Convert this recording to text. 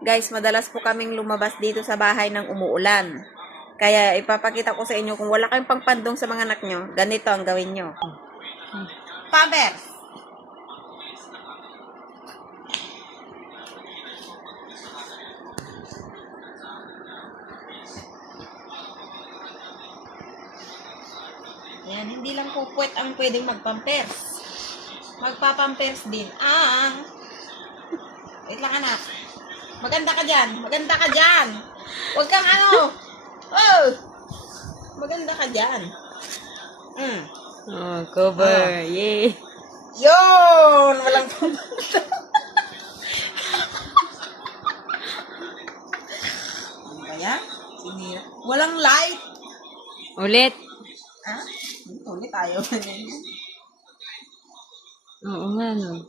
Guys, madalas po kaming lumabas dito sa bahay ng umuulan. Kaya ipapakita ko sa inyo kung wala kayong pangpandong sa mga anak nyo, ganito ang gawin nyo. Pampers! Yan, hindi lang po puwet ang pwedeng magpampers. Magpapampers din ang... Wait lang anak. Maganda ka dyan. Maganda ka dyan. Huwag kang ano. Oh! Maganda ka dyan. Oh, cover. Yay. Yun! Walang pumunta. Ano ba yan? Sinira. Walang light. Ulit. Ha? Ulit ayaw na yun. Oo nga, no.